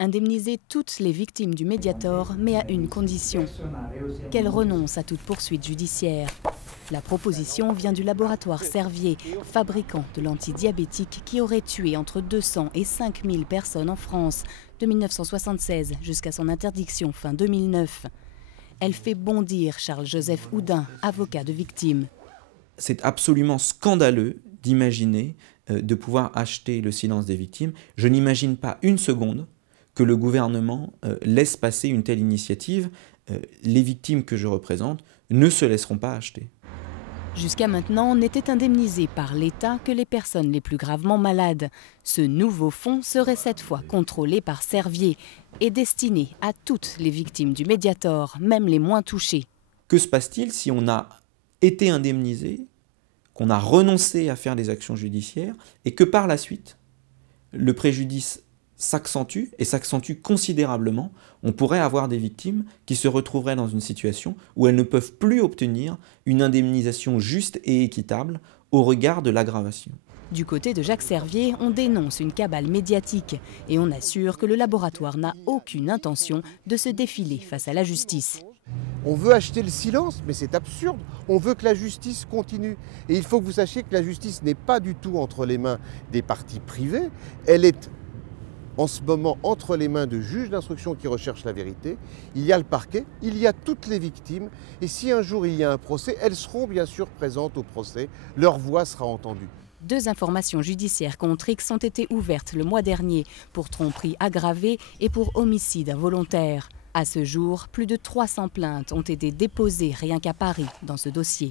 Indemniser toutes les victimes du Mediator, mais à une condition, qu'elles renoncent à toute poursuite judiciaire. La proposition vient du laboratoire Servier, fabricant de l'antidiabétique qui aurait tué entre 200 et 5000 personnes en France, de 1976 jusqu'à son interdiction fin 2009. Elle fait bondir Charles-Joseph Houdin, avocat de victimes. C'est absolument scandaleux d'imaginer de pouvoir acheter le silence des victimes. Je n'imagine pas une seconde que le gouvernement laisse passer une telle initiative. Les victimes que je représente ne se laisseront pas acheter. Jusqu'à maintenant, n'étaient indemnisées par l'État que les personnes les plus gravement malades. Ce nouveau fonds serait cette fois contrôlé par Servier et destiné à toutes les victimes du Mediator, même les moins touchées. Que se passe-t-il si on a été indemnisé, qu'on a renoncé à faire des actions judiciaires et que par la suite, le préjudice s'accentue et s'accentue considérablement? On pourrait avoir des victimes qui se retrouveraient dans une situation où elles ne peuvent plus obtenir une indemnisation juste et équitable au regard de l'aggravation. Du côté de Jacques Servier, on dénonce une cabale médiatique et on assure que le laboratoire n'a aucune intention de se défiler face à la justice. On veut acheter le silence, mais c'est absurde. On veut que la justice continue. Et il faut que vous sachiez que la justice n'est pas du tout entre les mains des parties privées. Elle est en ce moment entre les mains de juges d'instruction qui recherchent la vérité. Il y a le parquet, il y a toutes les victimes. Et si un jour il y a un procès, elles seront bien sûr présentes au procès. Leur voix sera entendue. 2 informations judiciaires contre X ont été ouvertes le mois dernier pour tromperie aggravée et pour homicide involontaire. À ce jour, plus de 300 plaintes ont été déposées rien qu'à Paris dans ce dossier.